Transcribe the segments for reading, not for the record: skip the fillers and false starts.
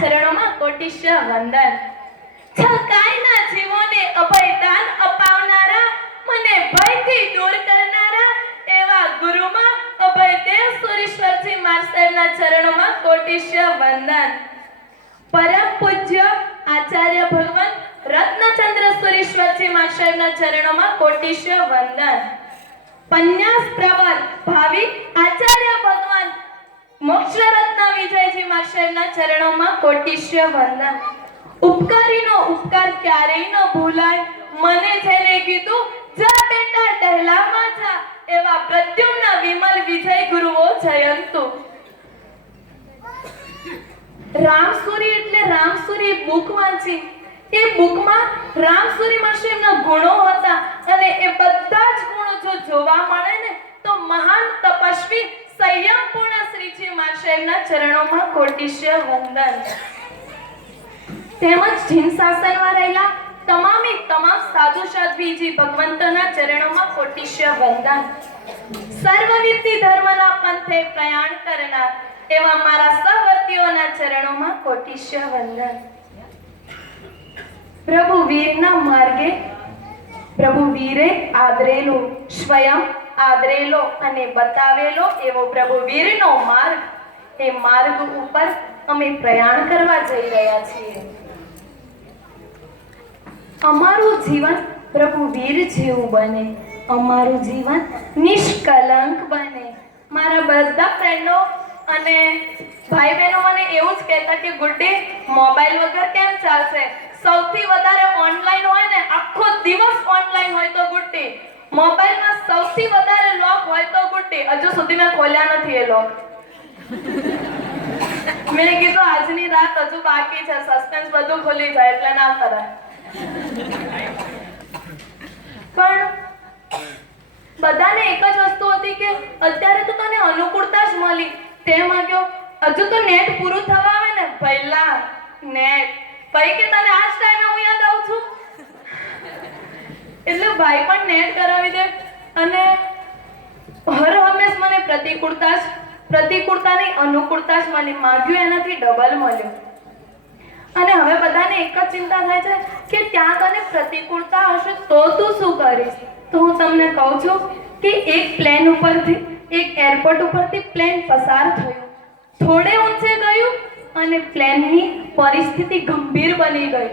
ચરણોમાં કોટિશ્ય વંદન. છલકાયના જીવોને અભયદાન અપાવનારા, મને ભયથી દૂર કરનારા એવા ગુરુમાં અભયદેવ સુરેશ્વરજી મહારાજના ચરણોમાં કોટિશ્ય વંદન. પરમ પૂજ્ય આચાર્ય ભગવાન રત્નચંદ્ર સુરેશ્વરજી મહારાજના ચરણોમાં કોટિશ્ય વંદન. પન્યાસ પ્રવર ભાવિ આચાર્ય ભગવાન મોક્ષરત્ન વિજયજી મહારાજના ચરણોમાં કોટિશ્ય વંદન. ઉપકારીનો ઉપકાર ક્યારેય ન ભૂલાય, મને જેને કીધું જા બેટા ડહેલામાં જા, એવા પ્રદ્યુમ્ન વિમલ વિજય ગુરુઓ જયંતુ. રામસુરી એટલે રામસુરી બુક વાંચી. એ બુકમાં રામસુરી મહારાજના ગુણો હતા અને એ બધા જ ગુણો જો જોવા મળે ને તો મહાન તપસ્વી સંયમપૂર્ણ શ્રીજી મહારાજના ચરણોમાં કોટિશ્ય વંદન. તેમજ જીન શાસનમાં રહેલા તમામ સાધુ સાધ્વીજી ભગવંતના ચરણોમાં કોટિશ્ય વંદન. સર્વવિધિ ધર્મના પંથે પ્રયાણ કરનાર એવા મારા સહવર્તીઓના ચરણોમાં કોટિશ્ય વંદન. પ્રભુ વીરના માર્ગે પ્રભુ વીરે આદરેલો, સ્વયં આદરેલો અને બતાવેલો એવો પ્રભુ વીરનો માર્ગ, એ માર્ગ ઉપર અમે પ્રયાણ કરવા જઈ રહ્યા છીએ. અમારું જીવન પ્રભુ વીર જેવું બને, અમારું જીવન નિષ્કલંક બને. મારા બધા ફ્રેન્ડો અને ભાઈ બહેનો મને એવું જ કહેતા કે ગુડ્ડી મોબાઈલ વગર કેમ ચાલશે, સૌથી વધારે ઓનલાઈન હોય ને, આખો દિવસ ઓનલાઈન હોય તો ગુડ્ડી, મોબાઈલમાં સૌથી વધારે લોક હોય તો ગુડ્ડી. હજુ સુધી મેં ખોલ્યા નથી એ લોક. મેં કીધું આજની રાત હજુ બાકી છે, સસ્પેન્સ બધું ખુલી જાય એટલે ના કરાય. પણ બધાને એક જ વસ્તુ હતી કે અત્યારે તો તને અનુકૂળતા જ મળી, તે માંગ્યો હજુ તો નેટ પૂરું થવા આવે ને પહેલા નેટ, ભાઈ કે તને આ જ ટાઈમે હું યાદ આવું છું. એટલે ભાઈ પણ નેટ કરાવી દે અને હર હંમેશ મને પ્રતિકૂળતાની અનુકૂળતા જ મને માંગ્યું એનાથી ડબલ મળ્યું. અને હવે બધાને એક જ ચિંતા થાય છે કે ત્યાં તને પ્રતિકૂળતા હશે તો તું શું કરીશ. તો હું તમને કહું છું કે એક પ્લેન ઉપરથી, એક એરપોર્ટ ઉપરથી પ્લેન પસાર થયું, થોડે ઊંચે ગયું અને પ્લેનની પરિસ્થિતિ ગંભીર બની ગઈ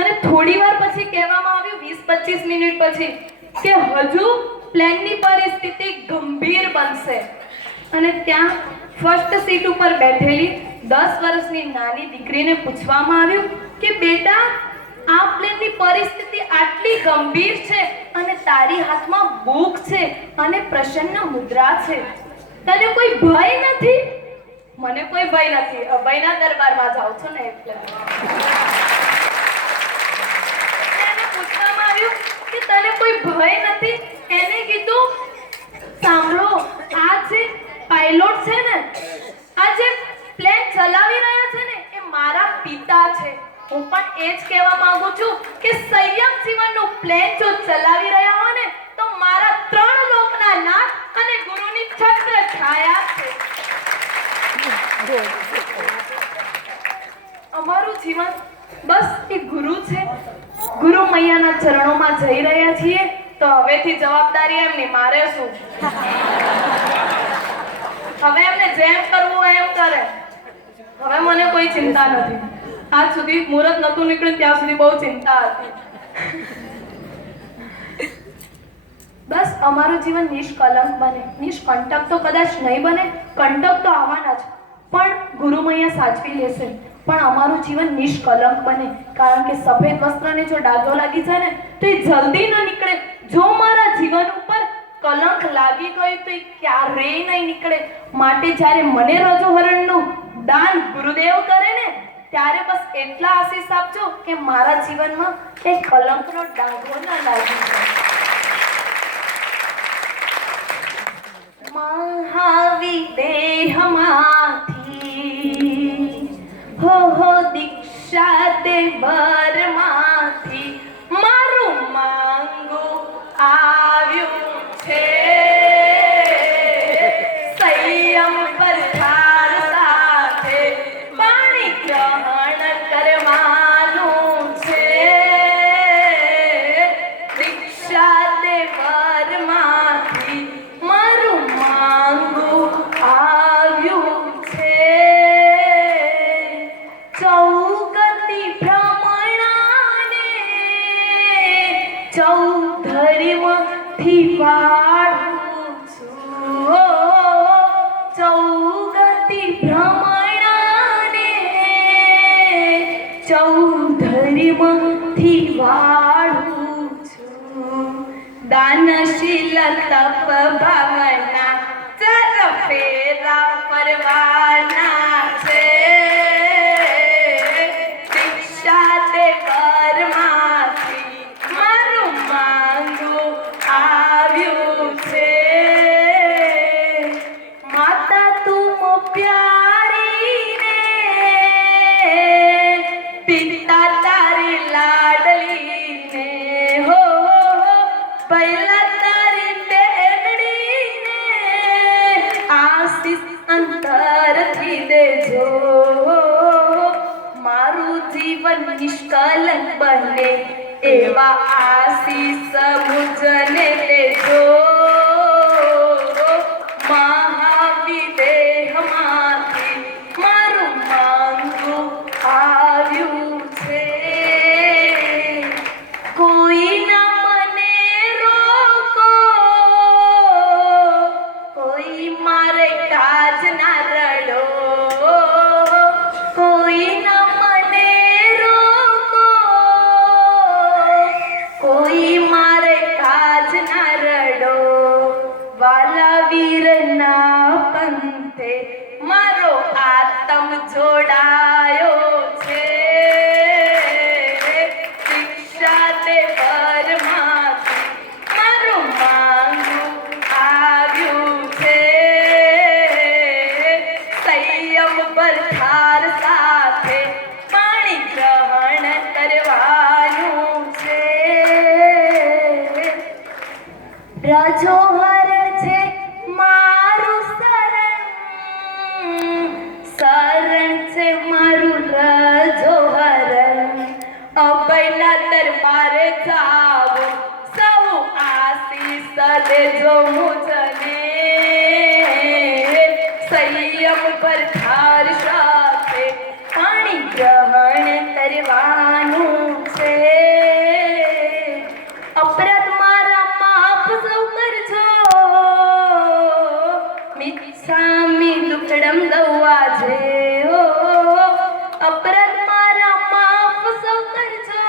અને થોડી વાર પછી કહેવામાં આવ્યું 20-25 મિનિટ પછી કે હજુ પ્લેનની પરિસ્થિતિ ગંભીર બનશે. અને ત્યાં ફર્સ્ટ સીટ ઉપર બેઠેલી 10 વર્ષની નાની દીકરીને પૂછવામાં આવ્યું કે બેટા આ પ્લેનની પરિસ્થિતિ આટલી ગંભીર છે અને તારી હાથમાં બુક છે અને પ્રસન્ન મુદ્રા છે, તને કોઈ ભય નથી? મને કોઈ ભય નથી, અભયના દરબારમાં જાઉં છું ને એટલે. એને પૂછવામાં આવ્યું કે તને કોઈ ભય નથી? એને કીધું સાંભળો, આ જે પાયલોટ છે ને, આ જે પ્લેન ચલાવી રહ્યા છે ને, એ મારા પિતા છે. હું પણ એ જ કહેવા માંગુ છું કે સંયમ જીવનનું પ્લેન જો ચલાવી રહ્યા હો ને તો મારા 3 લોકના નાથ અને ગુરુની છત્ર છાયા છે. અમારું જીવન બસ એ ગુરુ છે. ગુરુ મૈયાના ચરણોમાં જઈ રહ્યા છીએ તો હવેથી જવાબદારી એમની, મારે શું. હવે એમને જેમ કરવું એમ કરે, હવે મને કોઈ ચિંતા નથી. આજ સુધી મુહૂર્ત નતું નીકળ્યું ત્યાં સુધી બહુ ચિંતા હતી. બસ અમારું જીવન નિષ્કલંક બને. નિષ્કંટક તો કદાચ નહીં બને, કંટક તો આવવાના જ, પણ ગુરુ મૈયા સાચવી લેશે. પણ અમારું જીવન નિષ્કલંક બને, કારણ કે સફેદ વસ્ત્રને જો ડાઘો લાગી જાય ને તો એ જલ્દી ન નીકળે. જો મારા જીવન ઉપર કલંક લાગી ગયું તો એ ક્યારેય નહીં નીકળે. માટે જ્યારે મને રજોહરણનું દાન ગુરુદેવ કરે ને ત્યારે બસ એટલા આશીષ આપજો કે મારા જીવનમાં એ કલંકનો ડાઘો ન લાગી જાય. મહાવિદેહમાંથી હો દીક્ષા દે ભરમાંથી મારું માંગુ આવ્યું છે. સંયમ પર ધાર સાથે વાળું છું ચૌગતિ ભ્રમણાને ચૌધરીમાંથી વાળું છું દાનશીલ તપ ભાવના ચર ફેરા પરવાના છે દીક્ષા તે ઘરમાંથી મારું માંગું આવ્યું છે માતા તું પ્યારી ને પિતા તારી લાડલી ને હો પહેલા તારી બેનડી ને આશીષ અંતરથી દેજો મારું જીવન નિષ્કલંક બને એવા આશીષ મુજને દેજો મહાવિદેહમાંથી મારું માંગું આવ્યું છે કોઈ ના મને રોકો કોઈ મારે કાજ ના રડો કોઈ ના મને રોકો કોઈ મારે કાજ ના રડો વાલા વીરના પંથે મારો આત્મ જોડાયો છે દીક્ષા તે પરમાથી મારું માંગું આવ્યું છે સંયમ પરથાર સાથે પાણી ગ્રહણ કરવાનું છે રજોહર છે મારું શરણ છે મારું રજોહરણ અભયના દરબારે જાવું સૌ આશીષ દેજો મુજને સંયમ પરથાર સાથે પાણી ગ્રહણ કરવાનું છે અપરાધ મારા માફ સૌ કરજો મિચ્છામી દુક્કડમ દઉવા છે અપરાધ મારા માફ સૌ કરજો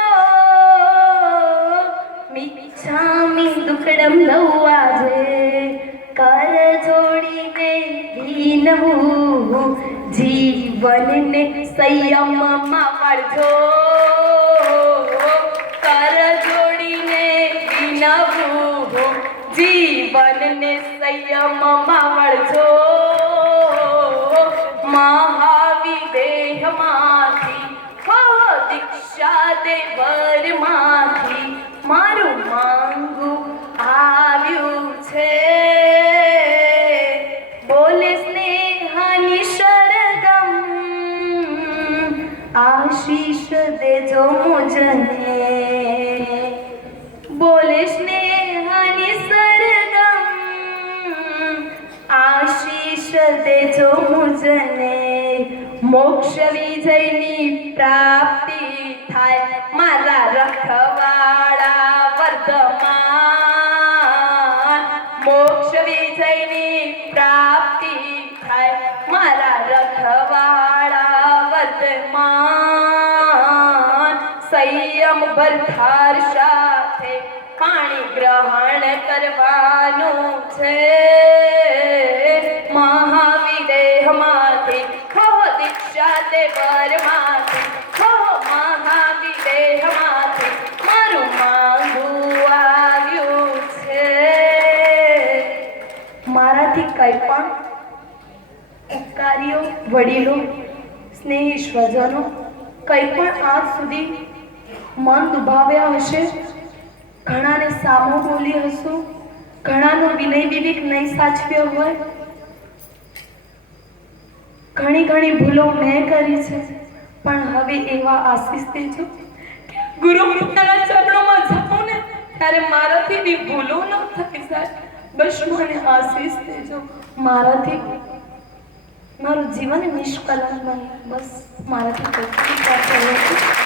મિચ્છામી દુક્કડમ દઉવા છે કર જોડીને વિનવું જીવનને સંયમમાં વાળજો કર જોડીને વિનવું જીવનને સંયમમાં વાળજો મહાવિદેહમાંથી હો દીક્ષા દેવરમાંથી મારું માંગું આવ્યું છે બોલે સ્નેહાની સરગમ આશીષ દેજો મુજને બોલે સ્નેહાની સરગમ આશીષ દેજો મુજને મોક્ષ વિજયની પ્રાપ્તિ થાય મારા રખવાડા વર્ધમાન મોક્ષ વિજયની પ્રાપ્તિ થાય મારા રખવાડા વર્ધમાન સંયમ ભરથાર સાથે પાણી ગ્રહણ કરવાનું છે મહાવિદેહમાંથી હો દીક્ષા તે પરમાથી હો મહાવિદેહમાંથી મારું માંગું આવ્યું છે મારાથી કંઈ પણ ઉપકારીઓ વડીલો સ્નેહી સ્વજનો કંઈ પણ આજ સુધી મન દુભાવ્યા હશે ઘણાને સામો બોલી હશું ઘણાનો વિનય વિવેક નહીં સાચવ્યો હોય ઘણી ભૂલો મેં કરી છે પણ હવે એવા આશીષ દેજો કે ગુરુ પોતાના ચરણોમાં જાઉં ને ત્યારે મારાથી બી ભૂલો ન થઈ જાય બસ મને આશીષ દેજો મારાથી મારું જીવન નિષ્કલંક બને બસ મારાથી કોઈ